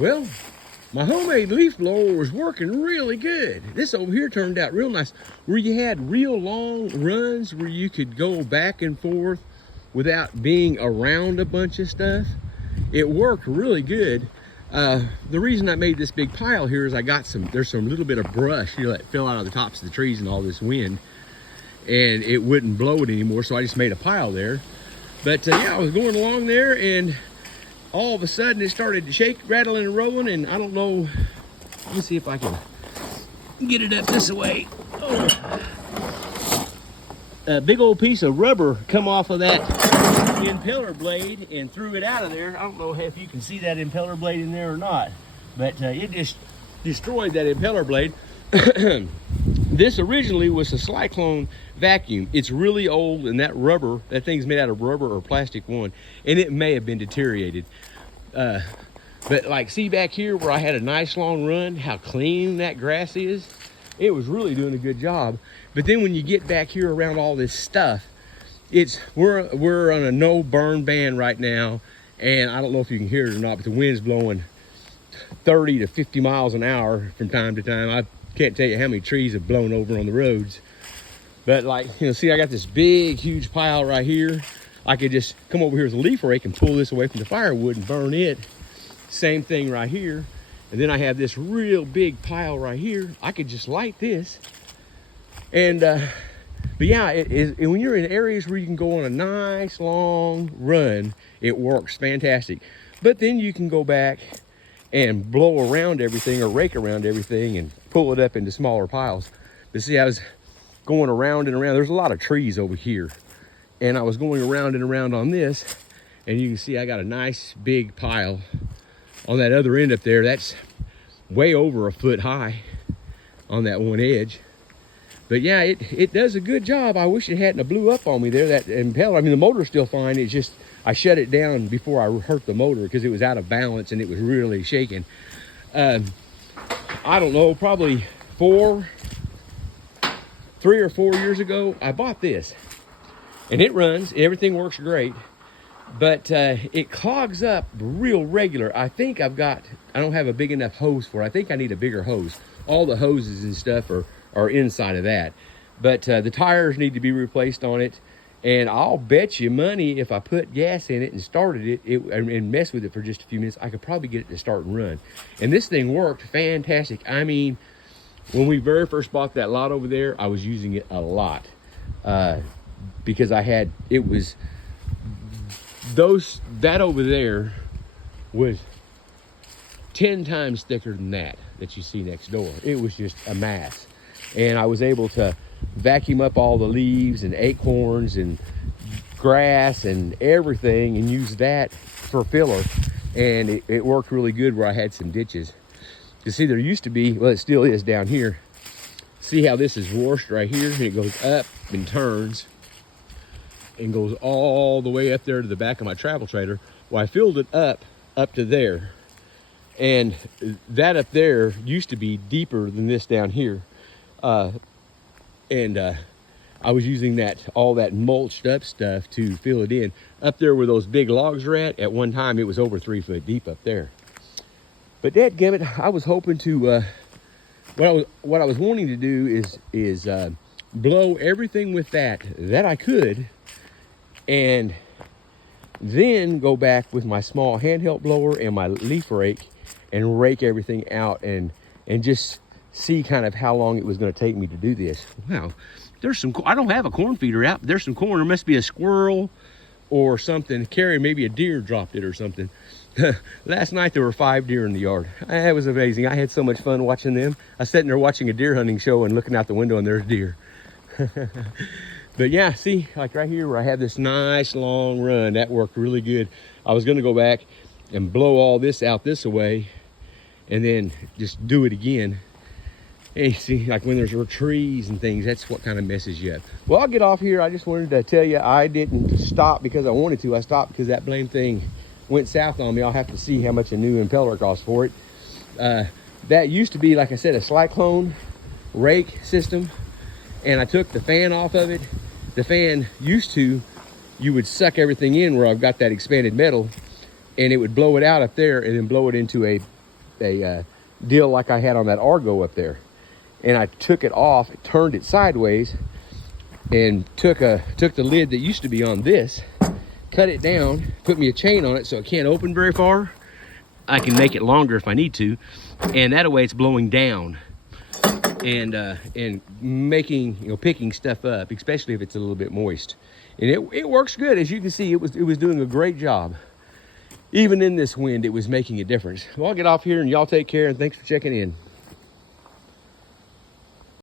Well, my homemade leaf blower was working really good. This over here turned out real nice, where you had real long runs where you could go back and forth without being around a bunch of stuff. It worked really good. The reason I made this big pile here is there's some little bit of brush, that fell out of the tops of the trees and all this wind, and it wouldn't blow it anymore, so I just made a pile there. But yeah, I was going along there, and all of a sudden it started to shake, rattling and rolling, and I don't know, let me see if I can get it up this way. Oh. A big old piece of rubber come off of that impeller blade and threw it out of there. I don't know if you can see that impeller blade in there or not, but it just destroyed that impeller blade. This originally was a Cyclone vacuum. It's really old, and that thing's made out of rubber or plastic one, and it may have been deteriorated. But like, see back here where I had a nice long run, how clean that grass is? It was really doing a good job. But then when you get back here around all this stuff, we're on a no burn ban right now, and I don't know if you can hear it or not, but the wind's blowing 30 to 50 miles an hour from time to time. I can't tell you how many trees have blown over on the roads. But like, see, I got this big, huge pile right here. I could just come over here with a leaf rake and pull this away from the firewood and burn it. Same thing right here. And then I have this real big pile right here. I could just light this. And, but yeah, when you're in areas where you can go on a nice long run, it works fantastic. But then you can go back and blow around everything or rake around everything and pull it up into smaller piles. But see, I was going around and around. There's a lot of trees over here, and I was going around and around on this, and you can see I got a nice big pile on that other end up there. That's way over a foot high on that one edge. But yeah, it does a good job. I wish it hadn't blew up on me there, that impeller. I mean, the motor's still fine. It's just I shut it down before I hurt the motor because it was out of balance and it was really shaking. I don't know, probably 3 or 4 years ago, I bought this. And it runs, everything works great, but it clogs up real regular. I think I don't have a big enough hose for it. I think I need a bigger hose. All the hoses and stuff are inside of that. But the tires need to be replaced on it. And I'll bet you money if I put gas in it and started it and mess with it for just a few minutes, I could probably get it to start and run. And this thing worked fantastic. I mean, when we very first bought that lot over there, I was using it a lot because that over there was 10 times thicker than that you see next door. It was just a mass. And I was able to vacuum up all the leaves and acorns and grass and everything and use that for filler. And it worked really good where I had some ditches. You see, there used to be, well, it still is down here. See how this is washed right here? And it goes up and turns and goes all the way up there to the back of my travel trailer. Well, I filled it up to there. And that up there used to be deeper than this down here. I was using all that mulched up stuff to fill it in. Up there where those big logs are at one time it was over 3 foot deep up there. But dadgummit, I was hoping to, what I was wanting to do is blow everything with that I could, and then go back with my small handheld blower and my leaf rake and rake everything out and just see kind of how long it was going to take me to do this. Wow, I don't have a corn feeder out, but there's some corn. There must be a squirrel or something carrying, maybe a deer dropped it or something. Last night there were 5 deer in the yard. It was amazing. I had so much fun watching them. I was sitting there watching a deer hunting show and looking out the window and there's deer. But yeah, see, like right here where I have this nice long run, that worked really good. I was going to go back and blow all this out this way and then just do it again. Hey, see, like when there's trees and things, that's what kind of messes you up. Well, I'll get off here. I just wanted to tell you I didn't stop because I wanted to. I stopped because that blame thing went south on me. I'll have to see how much a new impeller costs for it. That used to be, like I said, a Cyclone rake system, and I took the fan off of it. The fan you would suck everything in where I've got that expanded metal, and it would blow it out up there and then blow it into a a deal like I had on that Argo up there. And I took it off, turned it sideways, and took the lid that used to be on this, cut it down, put me a chain on it so it can't open very far. I can make it longer if I need to, and that way it's blowing down and making, you know, picking stuff up, especially if it's a little bit moist. And it works good. As you can see, it was doing a great job. Even in this wind, it was making a difference. Well, I'll get off here and y'all take care, and thanks for checking in.